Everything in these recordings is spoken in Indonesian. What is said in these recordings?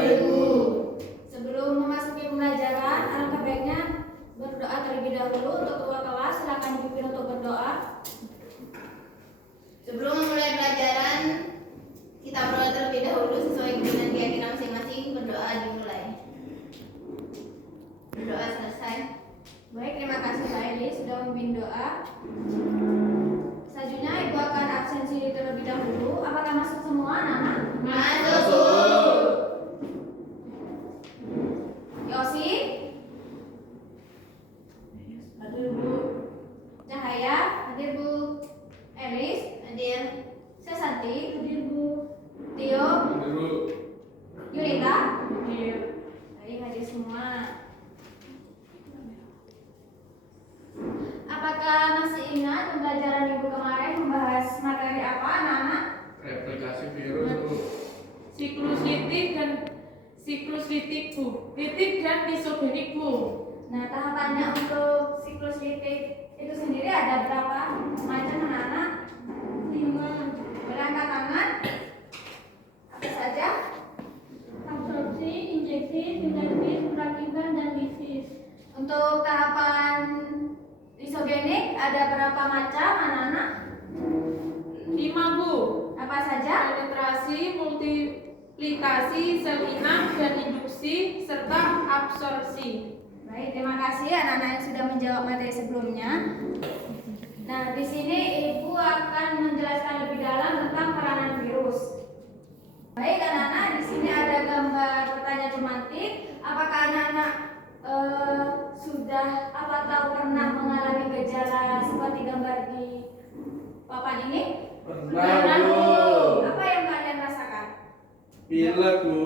Ibu. Sebelum memasuki pembelajaran, alangkah baiknya berdoa terlebih dahulu. Untuk ketua kelas, silakan dipimpin untuk berdoa. Sebelum memulai pelajaran, kita berdoa terlebih dahulu sesuai dengan keyakinan masing-masing. Berdoa dimulai. Berdoa selesai. Baik, terima kasih Pak Eli sudah memimpin doa. Selanjutnya Ibu akan absensi terlebih dahulu. Apakah masuk semua anak-anak? Masuk. Yosi? Hadir Bu. Cahaya? Hadir Bu. Elis? Hadir. Sesanti? Hadir Bu. Tio? Hadir Bu. Yulita? Hadir. Baik, hadir semua. Apakah masih ingat pembelajaran minggu kemarin membahas materi apa anak-anak? Replikasi virus Bu. Siklus litik Bu. Litik dan isogenik Bu. Nah, tahapannya untuk siklus litik itu sendiri ada berapa macam anak-anak? 5. Berangkat tangan? Apa saja? Absorpsi, injeksi, sintesis, perakitan, dan lisis. Untuk tahapan isogenik ada berapa macam anak-anak? 5 Bu. Apa saja? Penetrasi, multiplikasi, sel inang, dan induksi, serta absorpsi. Baik, terima kasih anak-anak yang sudah menjawab materi sebelumnya. Nah, di sini Ibu akan menjelaskan lebih dalam tentang peranan virus. Baik anak-anak, di sini ada gambar pertanyaan tematik. Apakah anak-anak sudah atau pernah mengalami gejala seperti gambar di papan ini? Pernah Bu. Apa yang kalian rasakan? Pilek Bu.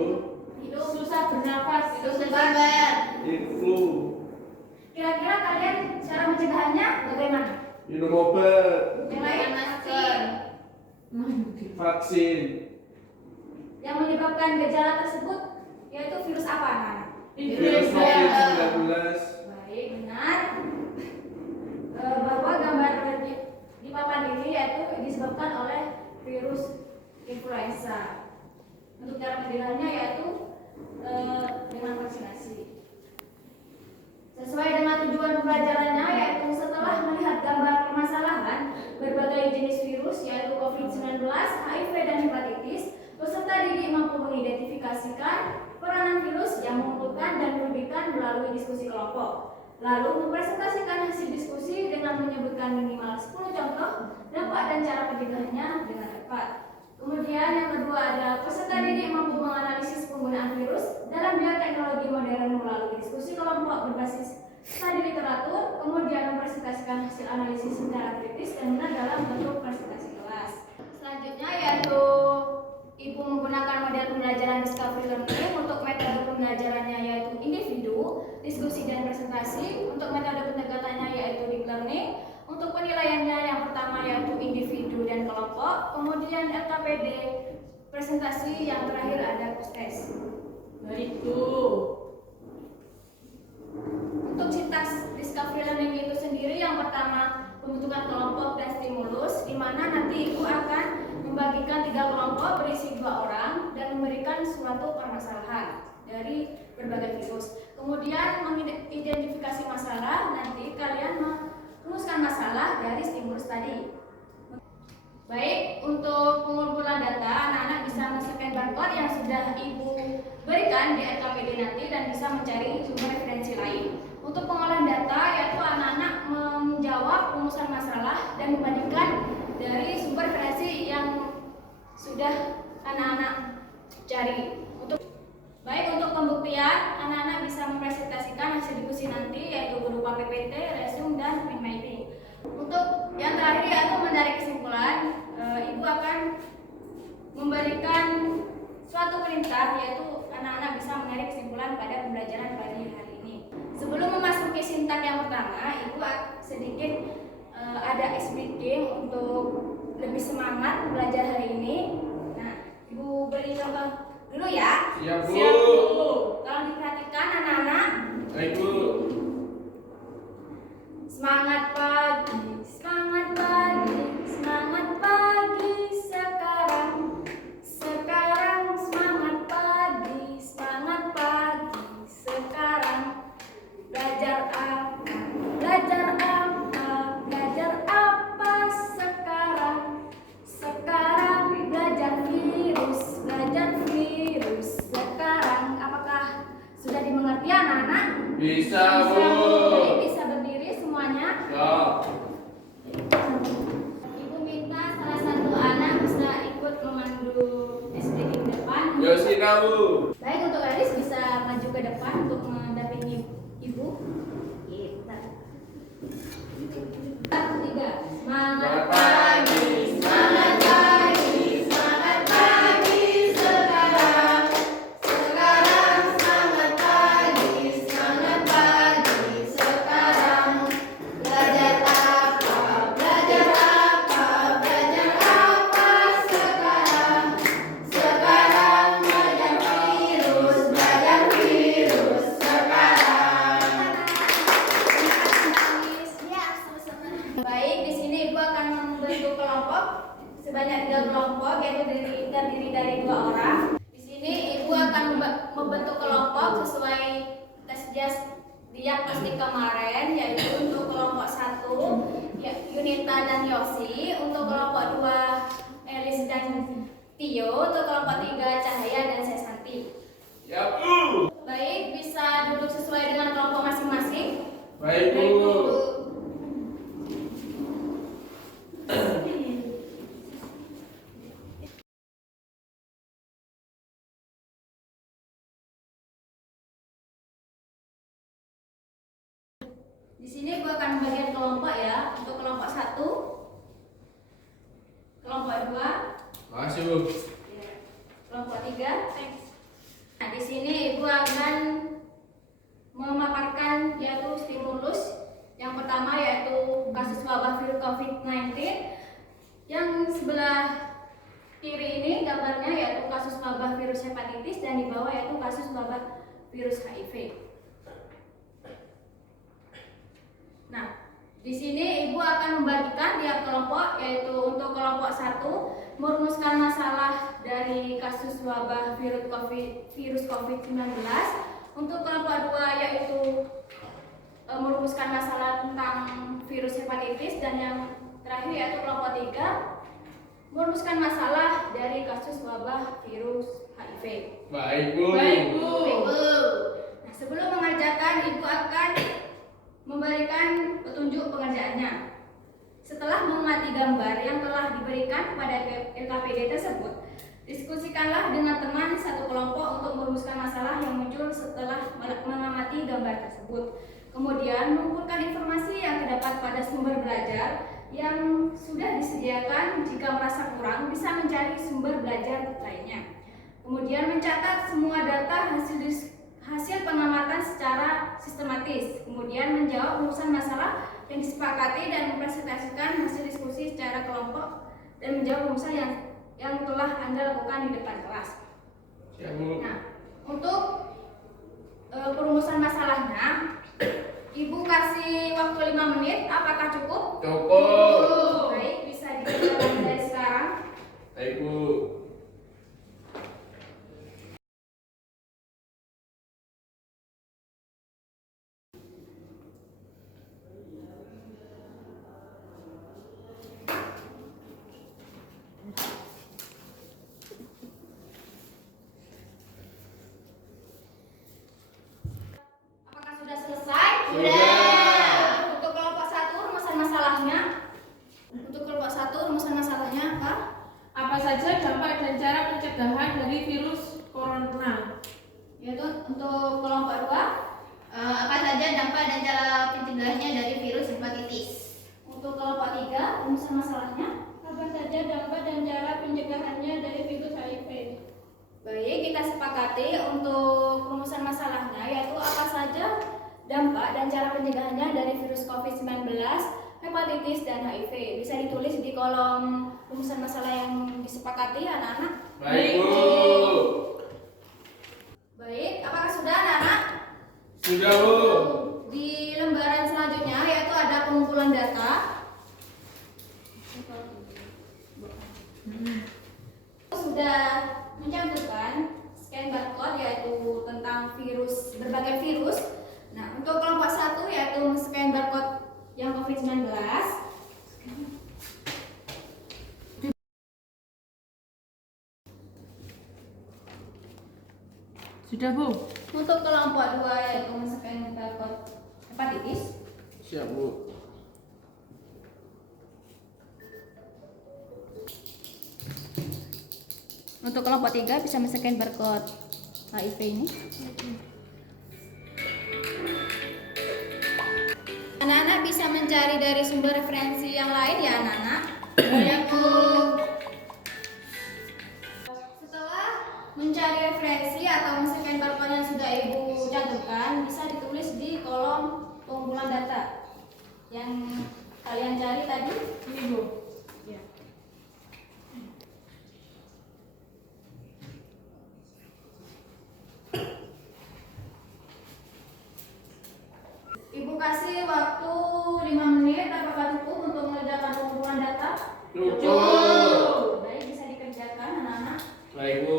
Hidung Susah bernafas. Sebentar. Influ. Kira-kira kalian cara mencegahannya bagaimana? Minum obat. Yang lain? Masker. Vaksin. Yang menyebabkan gejala tersebut yaitu virus apa anak-anak? Virus COVID-19. Baik, benar. Bahwa gambar di papan ini yaitu disebabkan oleh virus influenza. Untuk cara pencegahannya yaitu dengan vaksinasi. Sesuai dengan tujuan pembelajarannya yaitu setelah melihat gambar permasalahan berbagai jenis virus yaitu COVID-19, HIV, dan hepatitis, peserta didik mampu mengidentifikasikan peranan virus yang mengumpulkan dan merugikan melalui diskusi kelompok. Lalu mempresentasikan hasil diskusi dengan menyebutkan minimal 10 contoh dampak dan cara pencegahannya dengan tepat. Kemudian yang kedua ada peserta didik mampu menganalisis penggunaan virus dalam bioteknologi modern melalui diskusi kelompok berbasis studi literatur, kemudian mempresentasikan hasil analisis secara kritis dan benar dalam bentuk presentasi kelas. Selanjutnya yaitu Ibu menggunakan model pembelajaran discovery learning. Untuk metode pembelajarannya yaitu individu, diskusi, dan presentasi. Untuk metode pendekatannya yaitu deep learning. Untuk penilaiannya yang pertama yaitu individu dan kelompok, kemudian LKPD, presentasi, yang terakhir ada post-test. Baik Bu. Untuk sintaks discovery learning itu sendiri yang pertama pembentukan kelompok dan stimulus, di mana nanti Ibu akan membagikan 3 kelompok berisi 2 orang dan memberikan suatu permasalahan dari berbagai virus. Kemudian mengidentifikasi masalah, nanti kalian merumuskan masalah dari stimulus tadi. Baik, untuk pengumpulan data, anak-anak bisa men-scan barcode yang sudah Ibu berikan di LKPD nanti dan bisa mencari sumber referensi lain. Untuk pengolahan data, yaitu anak-anak menjawab rumusan masalah dan membandingkan dari sumber referensi yang sudah anak-anak cari. Untuk pembuktian, anak-anak bisa mempresentasikan hasil diskusi nanti yaitu berupa PPT, resume, dan mind mapping. Untuk yang terakhir yaitu menarik kesimpulan, Ibu akan memberikan suatu perintah yaitu anak-anak bisa menarik kesimpulan pada pembelajaran pagi hari ini. Sebelum memasuki sintak yang pertama, Ibu sedikit ada speaking untuk lebih semangat belajar hari ini. Nah, Ibu beri contoh dulu ya. Siap Bu. Siap Bu. Tolong diperhatikan anak-anak. Baik Bu. Semangat pagi, semangat pagi, semangat pagi sekarang. Sekarang semangat pagi, semangat Bisa, Bu. Baik, bisa berdiri semuanya. Ya. Ibu minta salah satu anak bisa ikut memandu speaking depan. Yosina, Bu. Baik, untuk Aris bisa maju ke depan untuk mendampingi ibu. Kita. Satu, tiga. Semangat pagi. Semangat pagi, semangat pagi sekarang. Sekarang semangat pagi, semangat pagi sekarang. Belajar apa, belajar apa, belajar apa sekarang. Sekarang belajar virus sekarang. Ya, sama-sama. Baik, di sini ibu akan membentuk kelompok sebanyak 3 kelompok, yaitu terdiri dari 2 orang. Di sini ibu akan membentuk kelompok sesuai tes diagnostik kemarin, yaitu untuk kelompok 1 Yunita dan Yosi, untuk kelompok 2 Elis dan Tio, untuk kelompok 3 Cahaya dan Sesanti. Ya, Bu. Baik, bisa duduk sesuai dengan kelompok masing-masing. Baik, Bu. Di sini ibu akan membagikan kelompok ya, untuk kelompok 1, kelompok 2, Makasih, Bu. kelompok 3. Nah, di sini ibu akan memaparkan yaitu stimulus. Yang pertama yaitu kasus wabah virus COVID-19. Yang sebelah kiri ini gambarnya yaitu kasus wabah virus hepatitis, dan di bawah yaitu kasus wabah virus HIV. Nah, di sini ibu akan membagikan tiap kelompok, yaitu untuk kelompok 1 merumuskan masalah dari kasus wabah virus COVID-19. Untuk kelompok 2 yaitu merumuskan masalah tentang virus hepatitis, dan yang terakhir yaitu kelompok 3 merumuskan masalah dari kasus wabah virus HIV. Baik, Bu. Baik, Bu. Nah, sebelum mengerjakan, ibu akan memberikan petunjuk pengerjaannya. Setelah mengamati gambar yang telah diberikan kepada LKPD tersebut, diskusikanlah dengan teman satu kelompok untuk merumuskan masalah yang muncul setelah mengamati gambar tersebut. Kemudian mengumpulkan informasi yang terdapat pada sumber belajar yang sudah disediakan. Jika merasa kurang, bisa mencari sumber belajar lainnya. Kemudian mencatat semua data hasil pengamatan secara sistematis. Kemudian menjawab rumusan masalah yang disepakati dan mempresentasikan hasil diskusi secara kelompok, dan menjawab rumusan yang telah Anda lakukan di depan kelas. Ya, Bu. Nah, untuk perumusan masalahnya, ibu kasih waktu 5 menit. Apakah cukup? Cukup. Baik, bisa dikerjakan dari sekarang. Baik, Bu. Apakah sudah selesai? Sudah. Untuk kelompok 1 rumusan masalahnya. Untuk kelompok 1 rumusan masalahnya apa? Apa saja dampak dan cara pencegahan dari virus corona? Yaitu untuk kelompok 2. Apa saja dampak dan cara pencegahannya dari virus hepatitis? Untuk kelompok 3 rumusan masalahnya. Apa saja dampak dan cara pencegahannya dari virus HIV? Baik, kita sepakati untuk rumusan masalahnya, yaitu apa saja dampak dan cara pencegahannya dari virus COVID-19, hepatitis, dan HIV. Bisa ditulis di kolom rumusan masalah yang disepakati, anak-anak. Baik, Bu. Baik, apakah sudah, anak-anak? Sudah, Bu. Di lembaran selanjutnya yaitu ada pengumpulan data. Sudah mencantumkan scan barcode yaitu tentang berbagai virus. Nah, untuk kelompok 1 yaitu scan barcode yang COVID-19. Sudah, Bu. Untuk kelompok 2 yaitu men-scan barcode hepatitis. Siap, Bu. Untuk kelompok 3 bisa men-scan barcode HIV ini. Anak-anak bisa mencari dari sumber referensi yang lain ya anak-anak. Ya, Bu. Setelah mencari referensi atau men-scan barcode yang sudah Ibu cantumkan, bisa ditulis di kolom pengumpulan data yang kalian cari tadi. Ini, Bu. Ya. Ibu kasih waktu 5 menit, apakah cukup untuk mengerjakan pengumpulan data? Cukup. Baik, bisa dikerjakan anak-anak. Baik, Bu.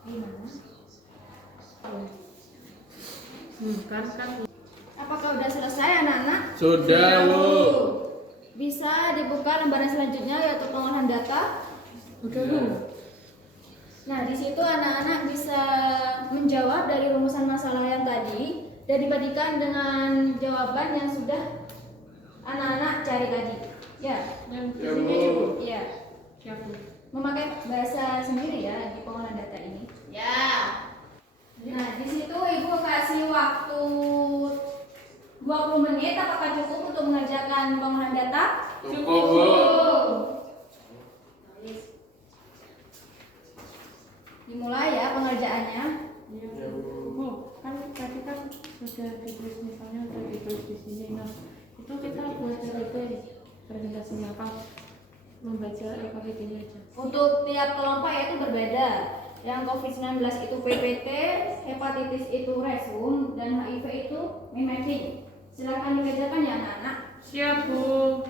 Gimana? Kan. Apakah sudah selesai anak-anak? Sudah, Bu. Bisa dibuka lembaran selanjutnya yaitu pengolahan data. Udah, Bu. Nah, di situ anak-anak bisa menjawab dari rumusan masalah yang tadi dan dibandingkan dengan jawaban yang sudah anak-anak cari tadi. Ya, Yang di Ya, sini, Bu. Bu. iya. Siap, Bu. Memakai bahasa sendiri ya di pengolahan data ini. Ya. Nah, di situ Ibu kasih waktu 20 menit. Apakah cukup untuk mengerjakan pengolahan data? Cukup, Bu. Dimulai ya pengerjaannya. Iya, Ya, Bu. Bu. Kan tadi kan sudah ditulis, misalnya sudah ditulis di sini. Nah, itu kita buat presentasinya apa? Membaca LKPD-nya aja. Untuk tiap kelompok itu berbeda. Yang COVID-19 itu PPT, hepatitis itu resum, dan HIV itu memevin. Silakan dikerjakan ya anak-anak. Siap, Bu.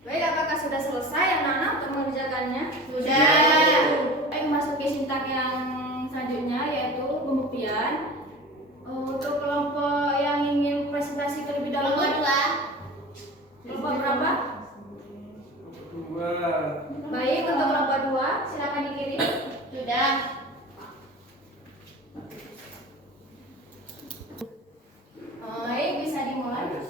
Baik, apakah sudah selesai anak-anak untuk mengerjakannya? Sudah. Baik, masuk ke sintak yang selanjutnya yaitu pembuktian. Untuk kelompok yang ingin presentasi terlebih dahulu, Kelompok 2. kelompok berapa? Dua. Baik, untuk kelompok 2 silakan dikirim. Sudah. Baik, bisa dimulai.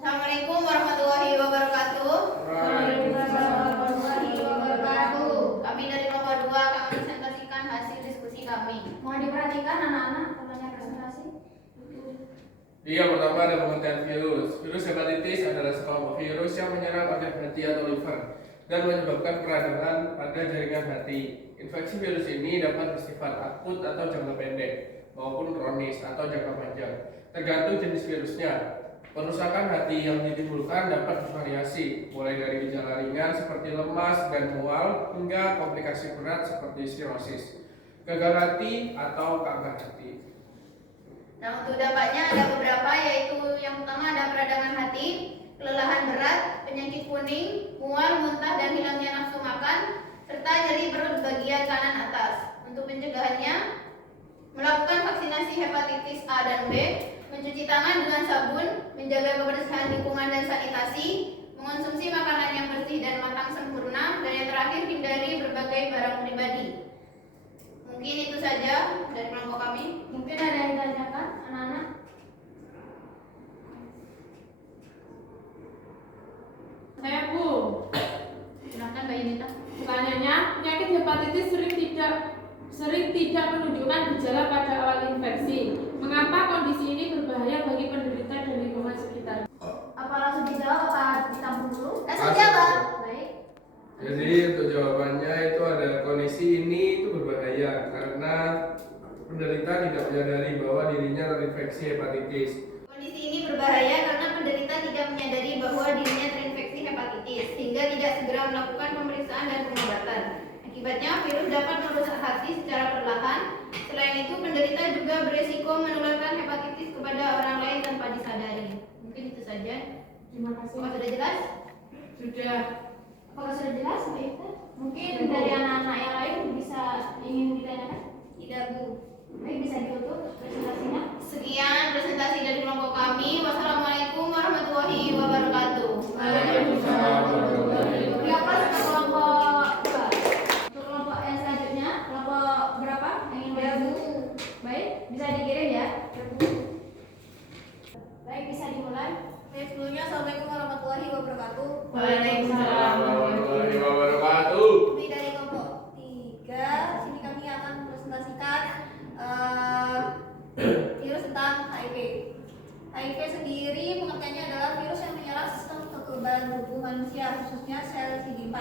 Assalamualaikum warahmatullahi wabarakatuh. Warahmatullahi wabarakatuh. Kami dari kelompok 2 akan presentasikan hasil diskusi kami. Mohon diperhatikan anak-anak pertanyaan presentasi. Yang pertama ada pengertian virus. Virus hepatitis adalah sekelompok virus yang menyerang organ hati atau liver dan menyebabkan peradangan pada jaringan hati. Infeksi virus ini dapat bersifat akut atau jangka pendek maupun kronis atau jangka panjang, tergantung jenis virusnya. Perusakan hati yang ditimbulkan dapat bervariasi, mulai dari gejala ringan seperti lemas dan mual hingga komplikasi berat seperti sirosis, gagal hati atau kanker hati. Nah, untuk dampaknya ada beberapa, yaitu yang pertama ada peradangan hati, kelelahan berat, penyakit kuning, mual, muntah, dan hilangnya nafsu makan, serta nyeri perut bagian kanan atas. Untuk pencegahannya, melakukan vaksinasi hepatitis A dan B, mencuci tangan dengan sabun, menjaga kebersihan lingkungan dan sanitasi, mengonsumsi makanan yang bersih dan matang sempurna, dan yang terakhir hindari berbagai barang pribadi. Mungkin itu saja dari kelompok kami. Mungkin ada yang ditanyakan anak-anak? Saya, Bu. Silakan Mbak Yunita. Pertanyaannya, penyakit hepatitis sering tidak menunjukkan gejala pada awal infeksi. Mengapa kondisi ini berbahaya bagi penderita dan lingkungan sekitar? Apa langsung dijawab apa ditampung dulu? Langsung jawab. Baik. Jadi untuk jawabannya itu ada kondisi ini itu berbahaya karena penderita tidak menyadari bahwa dirinya terinfeksi hepatitis. Kondisi ini berbahaya karena penderita tidak menyadari bahwa dirinya terinfeksi hepatitis, sehingga tidak segera melakukan pemeriksaan dan pengobatan. Akibatnya virus dapat merusak hati secara perlahan. Selain itu, penderita juga beresiko menularkan hepatitis kepada orang lain tanpa disadari. Mungkin itu saja. Terima kasih. Apakah sudah jelas? Sudah. Apakah sudah jelas, Mbak Ita? Mungkin dari anak-anak yang lain bisa ingin ditanyakan? Tidak, Bu. Baik, bisa ditutup presentasinya. Sekian presentasi dari kelompok kami. Wassalamualaikum warahmatullahi wabarakatuh. Waalaikumsalam warahmatullahi wabarakatuh. Di atas ke kelompok 2. Untuk kelompok yang selanjutnya, kelompok berapa? Yang ingin bergabung? Baik, bisa dikirim ya. Baik, bisa dimulai. Baik, sebelumnya Assalamualaikum warahmatullahi wabarakatuh. Waalaikumsalam warahmatullahi wabarakatuh. Kami dari kelompok 3, sini kami akan mempresentasikan virus tentang HIV. HIV sendiri pengertiannya adalah virus yang menyerang sistem kekebalan tubuh manusia, khususnya sel CD4.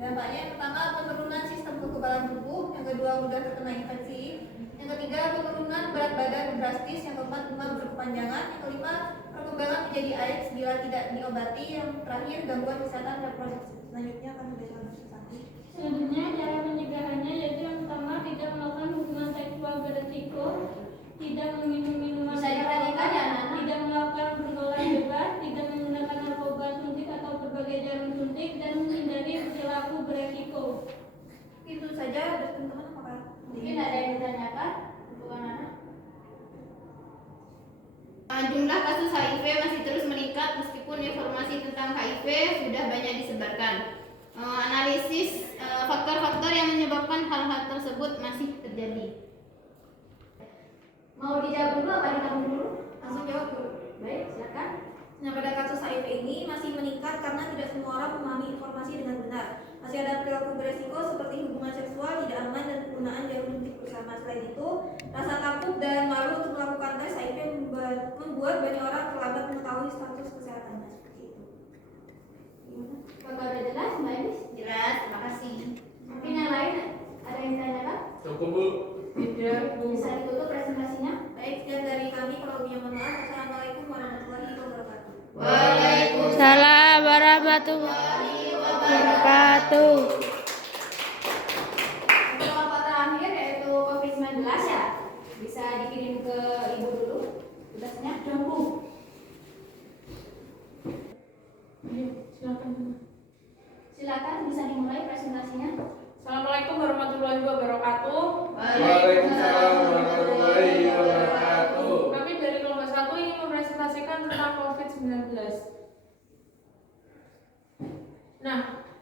Dampaknya yang pertama penurunan sistem kekebalan tubuh, yang kedua mudah terkena infeksi, yang ketiga penurunan berat badan drastis, yang keempat demam berkepanjangan, yang kelima perkembangan menjadi AIDS bila tidak diobati, yang terakhir gangguan kesehatan reproduksi. Selanjutnya akan dibacakan satu-satu. Selanjutnya, cara pencegahannya yaitu yang pertama tidak melakukan hubungan seksual beresiko, tidak meminum minuman Bisa diperhatikan ya, anak-anak? tidak melakukan pergaulan bebas, tidak menggunakan narkoba suntik atau berbagai jarum suntik, dan menghindari perilaku beresiko. Itu saja dari teman-teman. Apakah Mungkin ada yang ditanyakan untuk anak-anak? Jumlah kasus HIV masih terus meningkat meskipun informasi tentang HIV sudah banyak disebarkan. Analisis faktor-faktor yang menyebabkan hal-hal tersebut masih terjadi. Mau dijawab dulu apa ditanggung dulu? langsung jawab dulu? Baik, silakan. Nah, pada kasus HIV ini masih meningkat karena tidak semua orang memahami informasi dengan benar. Masih ada perilaku beresiko seperti hubungan seksual tidak aman dan penggunaan jarum suntik bersama. Selain itu, rasa takut dan malu untuk melakukan tes HIV membuat banyak orang terlambat mengetahui status kesehatannya. Seperti itu. Gimana? Apakah sudah jelas, Mbak Elis? Jelas, terima kasih. Mungkin yang lain ada yang ditanyakan? Cukup, Bu. Tidak, Bu. Bisa ditutup presentasinya. Baik, sekian dari kami. Kalau lebih mohon maaf. Assalamualaikum warahmatullahi wabarakatuh. Waalaikumsalam warahmatullahi wabarakatuh. Kelompok terakhir yaitu COVID-19 ya. Bisa dikirim ke Ibu dulu. Tugasnya Bu. Ayo, silakan. Silakan bisa dimulai presentasinya. Assalamualaikum warahmatullahi wabarakatuh. Waalaikumsalam warahmatullahi wabarakatuh. Kami dari kelompok 1 ingin mempresentasikan tentang COVID-19. Nah,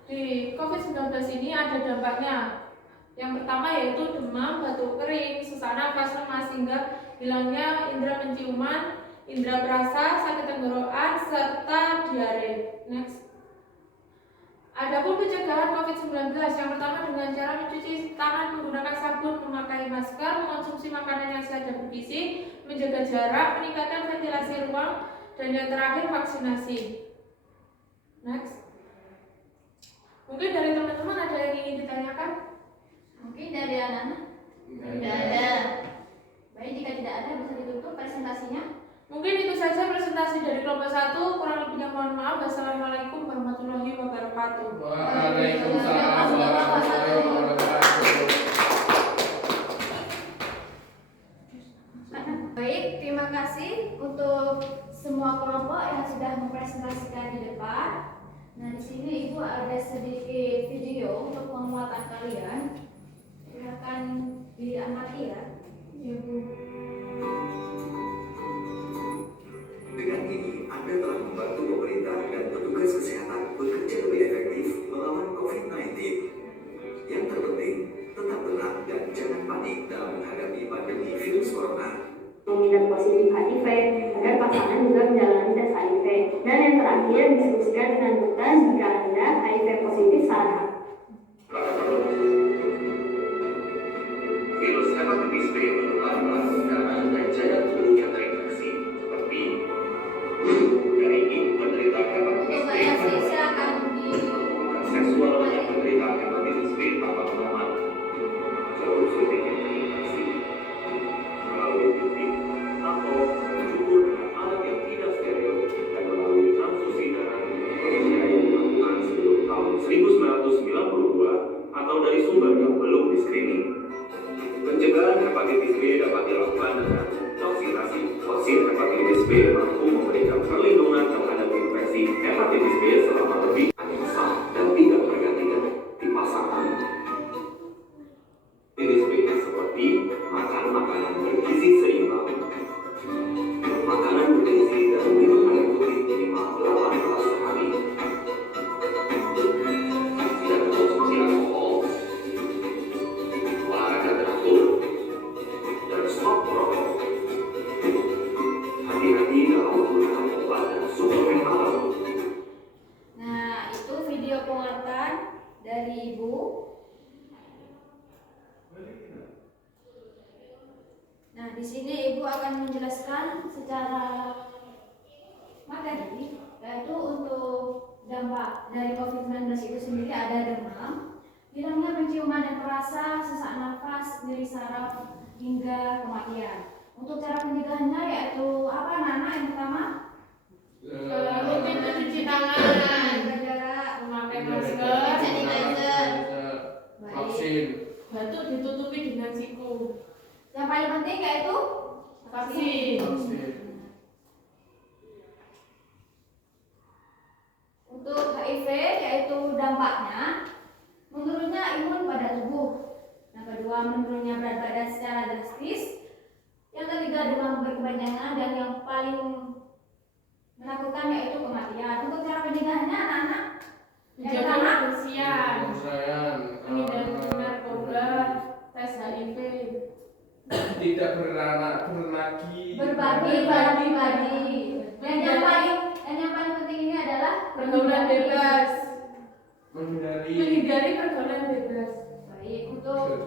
di COVID-19 ini ada dampaknya. Yang pertama yaitu demam, batuk kering, sesak nafas, lemas hingga hilangnya indera penciuman, indera perasa, sakit tenggorokan, serta diare. Next. Adapun pencegahan COVID-19 yang pertama dengan cara mencuci tangan menggunakan sabun, memakai masker, mengonsumsi makanan yang sehat dan bergizi, menjaga jarak, meningkatkan ventilasi ruang, dan yang terakhir vaksinasi. Next. Mungkin dari teman-teman ada yang ingin ditanyakan? Mungkin dari anak-anak. Tidak ada. Baik, jika tidak ada bisa ditutup presentasinya. Mungkin itu saja presentasi dari kelompok 1. Kurang lebihnya mohon maaf. Wassalamualaikum warahmatullahi wabarakatuh. Waalaikumsalam warahmatullahi wabarakatuh. Baik, terima kasih untuk semua kelompok yang sudah mempresentasikan di depan. Nah, di sini Ibu ada sedikit video untuk penguatan kalian. Silakan diamati ya. Ya, Bu. Dengan ini, Anda telah membantu pemerintah dan petugas kesehatan bekerja lebih efektif melawan COVID-19. Yang terpenting, tetap tenang dan jangan panik dalam menghadapi pandemi virus corona. Mengidap positif HIV agar pasangan juga menjalani tes HIV. Dan yang terakhir, diskusikan dengan dokter jika Anda HIV positif saat hamil. Virus hepatitis B menular melalui darah dan cairan tubuh yang terinfeksi, seperti dari ibu penderita hepatitis B Silakan hubungan seksual dengan penderita hepatitis B tanpa pengalaman, jalur suntik yang terinfeksi, melalui titik atau mencukur dengan alat yang tidak steril dan melalui transfusi darah. Ibu. Nah, di sini Ibu akan menjelaskan secara materi, yaitu untuk dampak dari COVID-19 itu sendiri ada demam, hilangnya penciuman dan perasa, sesak nafas, nyeri saraf, hingga kematian. Untuk cara pencegahannya yaitu apa, Nana? Yang pertama, Rutin mencuci tangan, jaga jarak, memakai masker, sanitizer, Vaksin. batuk ditutupi dengan siku. yang paling penting yaitu Vaksin. Untuk HIV yaitu dampaknya menurunnya imun pada tubuh. Yang kedua, menurunnya berat badan secara drastis. Yang ketiga, demam berkepanjangan, dan yang paling menakutkan yaitu kematian. Untuk cara pencegahannya, anak-anak, yang Menjaga pertama, kebersihan, Kemudian menghindari narkoba, tes HIV. tidak beranak berbagi. Dan yang paling penting ini adalah Pergaulan bebas, menghindari pergaulan bebas. Baik, untuk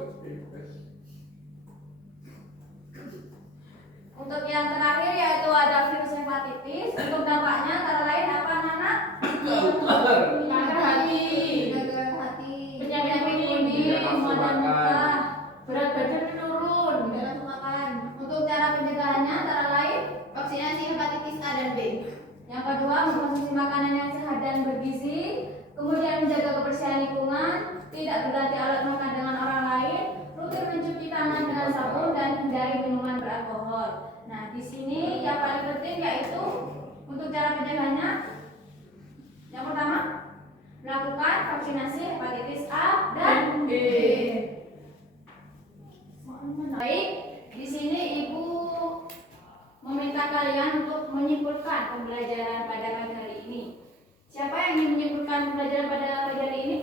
yang terakhir yaitu ada virus hepatitis. Untuk dampaknya antara lain apa, Nana? Kanker hati, Jaga hati. penyakit kuning, Tidak nafsu mual dan makan. muntah. berat badan menurun. Jangan langsung makan. Untuk cara pencegahannya antara lain Vaksinasi hepatitis A dan B. yang kedua, mengkonsumsi makanan yang sehat dan bergizi, kemudian menjaga kebersihan lingkungan, tidak berganti alat makan dengan orang lain, rutin mencuci tangan dengan sabun, dan hindari minuman beralkohol. Nah, di sini yang paling penting yaitu untuk cara pencegahannya. Yang pertama, melakukan vaksinasi hepatitis A dan B. Baik, di sini Ibu meminta kalian untuk menyimpulkan pembelajaran pada pagi hari ini. Siapa yang ingin menyimpulkan pembelajaran pada pagi hari ini?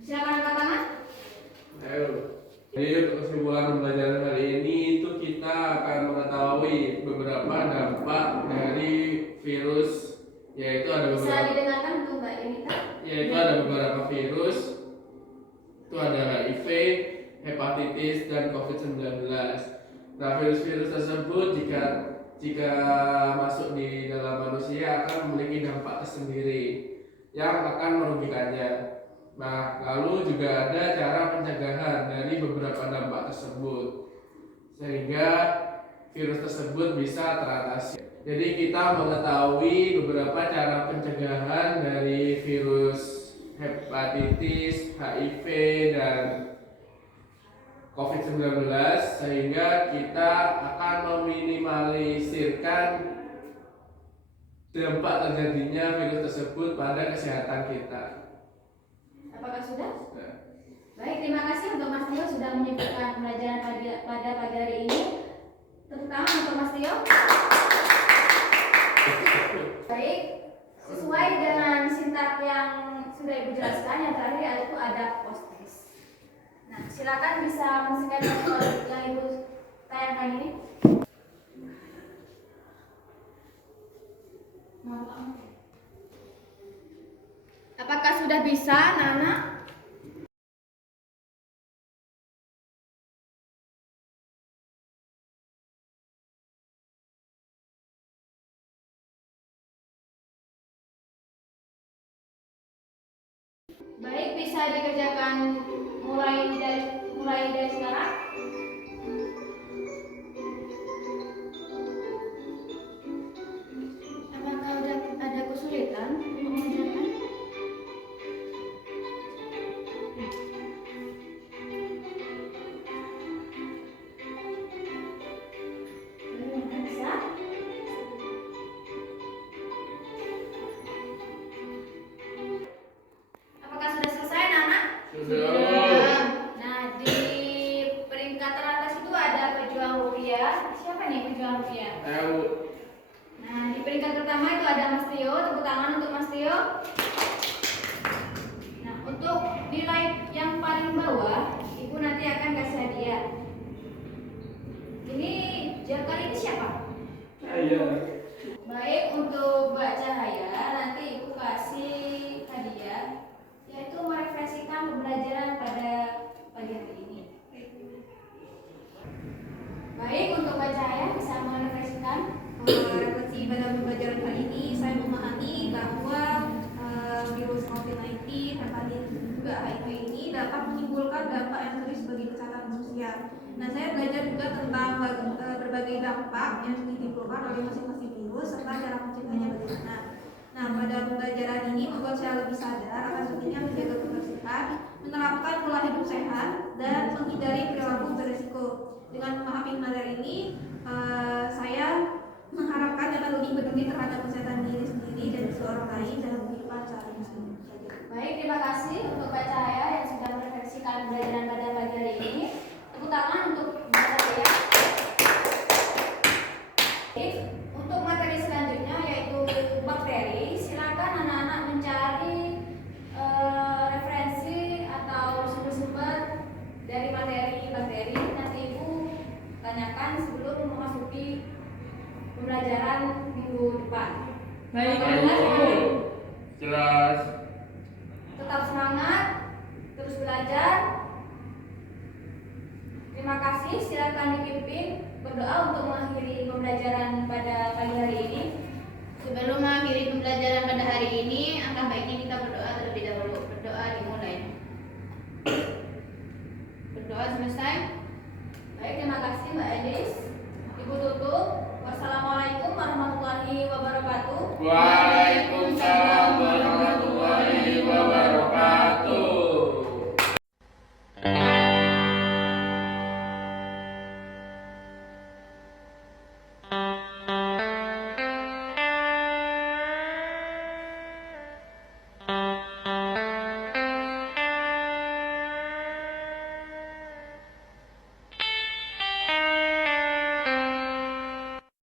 Silakan angkat tangan. Ayo. Jadi untuk kesimpulan pembelajaran hari ini itu kita akan mengetahui beberapa dampak dari virus, yaitu ada Bisa beberapa didengarkan untuk Mbak Yunita? beberapa virus. Itu ada HIV, hepatitis, dan COVID-19. Nah, virus-virus tersebut jika masuk di dalam manusia akan memiliki dampak tersendiri yang akan merugikannya. Nah, lalu juga ada cara pencegahan dari beberapa dampak tersebut sehingga virus tersebut bisa teratasi. Jadi kita mengetahui beberapa cara pencegahan dari virus hepatitis, HIV, dan COVID-19 sehingga kita akan meminimalisirkan dampak terjadinya virus tersebut pada kesehatan kita. Apakah sudah? Nah, Baik, terima kasih untuk Mas Tio sudah menyebutkan pembelajaran pada pagi hari ini. Tepuk tangan untuk Mas Tio. Baik, sesuai dengan sintak yang sudah Ibu jelaskan, yang terakhir yaitu ada post-test. Nah, silakan bisa menyaksikan video yang Ibu tayangkan ini. Apakah sudah bisa, Nana? Baik, bisa dikerjakan mulai dari sekarang. Apakah ada kesulitan untuk mengerjakan? Bisa? Apakah sudah selesai, Nana? sudah. Nah, di peringkat teratas itu ada pejuang rupiah. Siapa nih pejuang rupiah? Ayo. Nah, di peringkat pertama itu ada Mas Tio. Tepuk tangan untuk Mas Tio. Nah, untuk nilai yang paling bawah, Ibu nanti akan kasih hadiah. Ini jam kali ini siapa? Ayo. Baik, untuk Mbak Cahaya nanti Ibu kasih hadiah, yaitu merefleksikan pembelajaran Nah, saya belajar juga tentang berbagai dampak yang ditimbulkan oleh masing-masing virus serta cara mencegahnya bagaimana. Nah, pada pembelajaran ini membuat saya lebih sadar akan pentingnya menjaga kebersihan, menerapkan pola hidup sehat, dan menghindari perilaku berisiko. Dengan memahami materi ini, saya mengharapkan dapat lebih peduli terhadap kesehatan diri sendiri dan juga orang lain dalam kehidupan sehari-hari. Baik, terima kasih untuk Pak Cahaya yang sudah merefleksikan pembelajaran pada pagi hari ini. Tepuk tangan untuk Pak Cahaya. Untuk materi selanjutnya yaitu bakteri, silakan anak-anak mencari referensi atau sumber-sumber dari materi bakteri. Nanti Ibu tanyakan sebelum memasuki pembelajaran minggu depan. Baik, Jelas. Tetap semangat, terus belajar. Terima kasih, silakan dipimpin berdoa untuk mengakhiri pembelajaran pada pagi hari ini. Sebelum mengakhiri pembelajaran pada hari ini, angka baiknya kita berdoa terlebih dahulu. Berdoa dimulai. Berdoa selesai. Baik, terima kasih Mbak Edis. Ibu tutup. Wassalamualaikum warahmatullahi wabarakatuh. Wah.